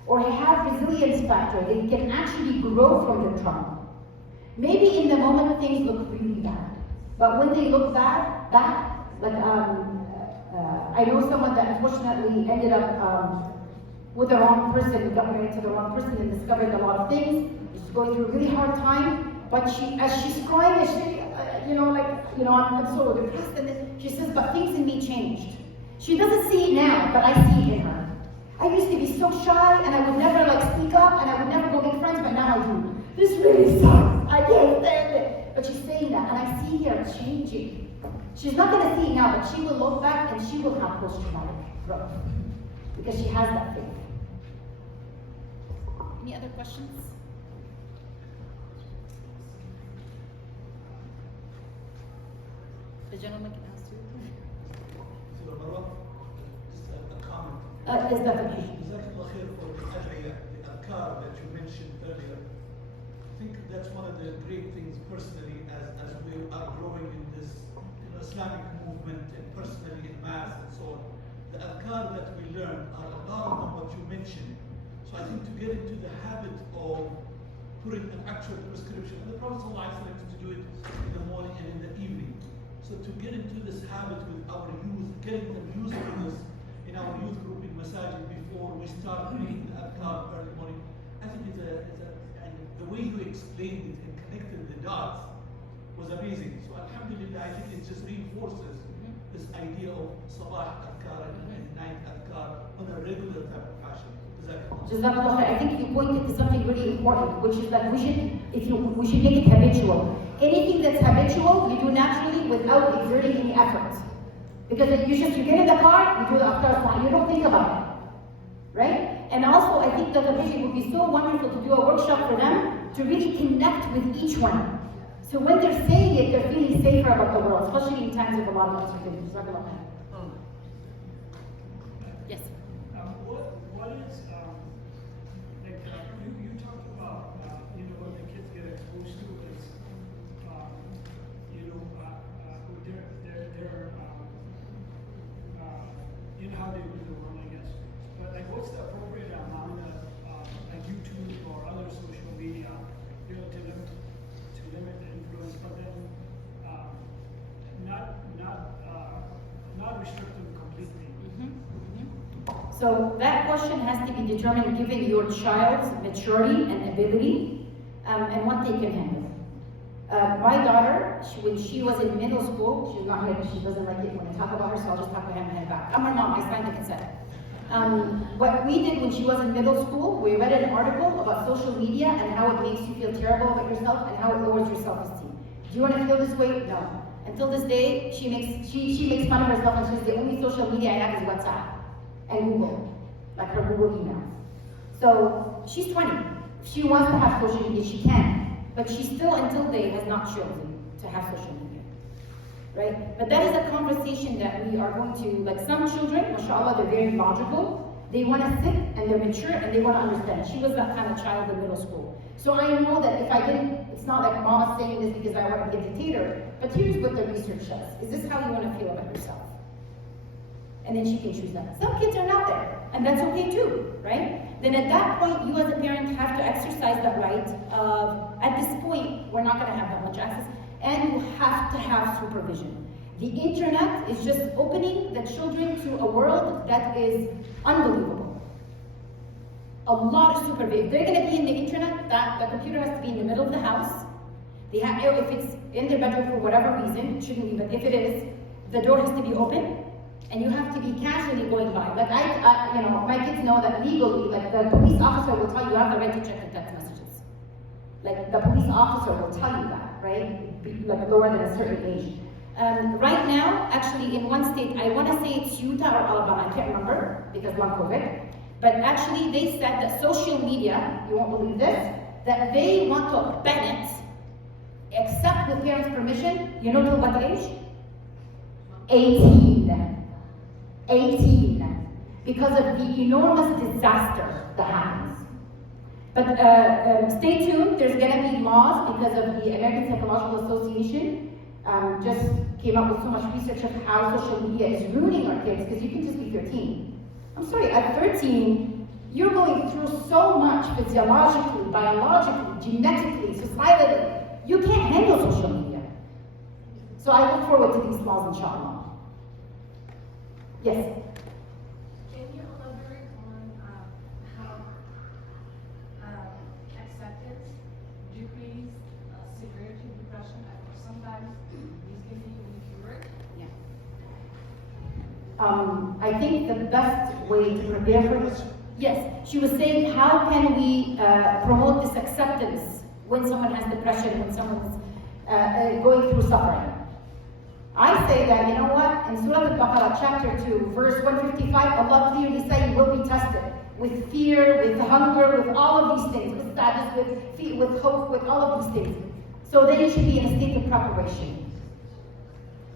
or have resilience factor, they can actually grow from their trauma. Maybe in the moment things look really bad, but when they look back, like I know someone that unfortunately ended up with the wrong person, got married to the wrong person and discovered a lot of things. She's going through a really hard time, but as she's crying, I'm so depressed, and then she says, but things in me changed. She doesn't see it now, but I see it in her. I used to be so shy, and I would never speak up, and I would never go make friends, but now I do. This really sucks. I can't stand it. But she's saying that, and I see her changing. She's not going to see it now, but she will look back, and she will have post-traumatic growth because she has that faith. Any other questions? The gentleman can ask you. So, Marwa, just a comment. Is that the question? Jazakallah khair for the ad'iyah, the adhkar that you mentioned earlier. I think that's one of the great things personally as we are growing in this Islamic movement and personally in mass and so on. The adhkar that we learn are a lot of them what you mentioned. So I think to get into the habit of putting an actual prescription, and the Prophet ﷺ used to do it in the morning and in the evening. So to get into this habit with our youth, getting them used to this in our youth group in Masajid before we start reading the adhkar early morning, I and the way you explained it and connected the dots was amazing. So alhamdulillah, I think it just reinforces this idea of sabah adkar and night adkar on a regular type of fashion. Jazakallah khair. I think you pointed to something really important, which is that we should make it habitual. Anything that's habitual, you do naturally without exerting any effort. Because you get in the car, you do the adkar salah, you don't think about it. Right? And also, I think that the vision would be so wonderful to do a workshop for them to really connect with each one. So when they're saying it, they're feeling safer about the world, especially in times of a lot of uncertainty. Yes. What is like you talked about what the kids get exposed to is their how they live the world, I guess. But like, what's the appropriate amount of like YouTube or other social media, to limit the influence, but then not restrict them completely. So that question has to be determined given your child's maturity and ability and what they can handle. My daughter, when she was in middle school, she's not here because she doesn't like it when I talk about her, so I'll just talk about her back. I'm her mom, I signed the consent. What we did when she was in middle school, we read an article about social media and how it makes you feel terrible about yourself and how it lowers your self-esteem. Do you want to feel this way? No. Until this day, she makes fun of herself and says the only social media I have is WhatsApp and Google, like her Google emails. So she's 20. If she wants to have social media, she can. But she still, until today, has not chosen to have social media, right? But that is a conversation that we are going to, like some children, mashallah, they're very logical. They want to sit and they're mature and they want to understand. She was that kind of child in middle school. So I know that if I didn't, it's not like mama's saying this because I want to be a dictator, but here's what the research says. Is this how you want to feel about yourself? And then she can choose that. Some kids are not there, and that's okay too, right? Then at that point, you as a parent have to exercise that right of, at this point, we're not going to have that much access, and you have to have supervision. The internet is just opening the children to a world that is unbelievable. A lot of supervision. If they're going to be in the internet, the computer has to be in the middle of the house. If it's in their bedroom for whatever reason, it shouldn't be, but if it is, the door has to be open. And you have to be casually going by. Like my kids know that legally, like the police officer will tell you have the right to check the text messages. Like the police officer will tell you that, right? Like lower than a certain age. Right now, actually in one state, I want to say it's Utah or Alabama, I can't remember because long COVID. But actually they said that social media, you won't believe this, that they want to ban it, except with parents' permission. You know till what age? 18, because of the enormous disaster that happens. But stay tuned, there's going to be laws because of the American Psychological Association just came up with so much research of how social media is ruining our kids, because you can just be 13. I'm sorry, at 13, you're going through so much physiologically, biologically, genetically, societally. You can't handle social media. So I look forward to these laws, inshallah. Yes? Can you elaborate on how acceptance decrease severity of depression, or sometimes these can be even cured? Yeah. I think the best way to prepare for this. Yes, she was saying, how can we promote this acceptance when someone has depression, when someone's going through suffering? I say that, you know what, in Surah Al-Baqarah, chapter 2, verse 155, Allah clearly says you will be tested with fear, with hunger, with all of these things, with sadness, with hope, with all of these things. So then you should be in a state of preparation.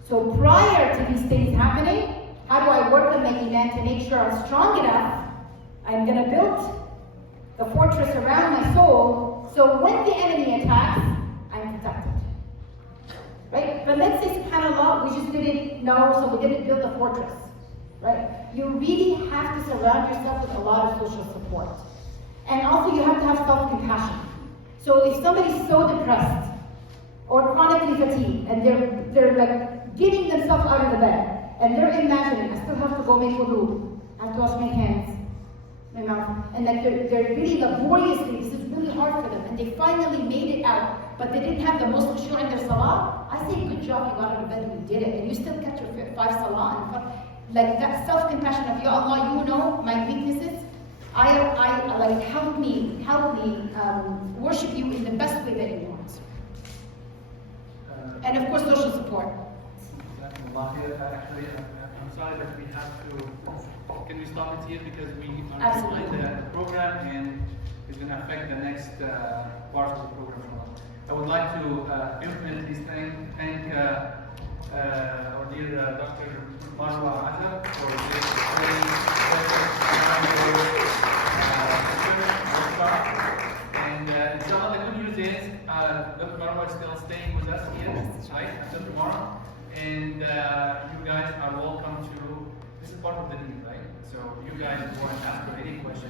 So prior to these things happening, how do I work on my iman to make sure I'm strong enough? I'm going to build the fortress around my soul, so when the enemy attacks, I'm protected. Right? But let's say, subhanAllah, we just didn't know, so we didn't build a fortress. Right? You really have to surround yourself with a lot of social support. And also you have to have self-compassion. So if somebody's so depressed or chronically fatigued and they're like getting themselves out of the bed and they're imagining, I still have to go make wudu, I have to wash my hands, my mouth, and and like they're really laboriously, this is really hard for them, and they finally made it out, but they didn't have the most khushu' in their salah, I say good job, you got out of bed and you did it, and you still kept your 5 salah. And like that self-compassion of, Ya Allah, you know my weaknesses, I like help me worship you in the best way that you want. And of course, social support. Actually, I'm sorry that we have to. Can we stop it here because we are Absolutely. behind the program and it's going to affect the next part of the program. I would like to infinitely thank our dear Dr. Marwa Azab for this very workshop. And inshallah, the good news is Dr. Marwa is still staying with us here, right, until tomorrow. And you guys are welcome to, this is part of the need, right? So you guys want to ask her any question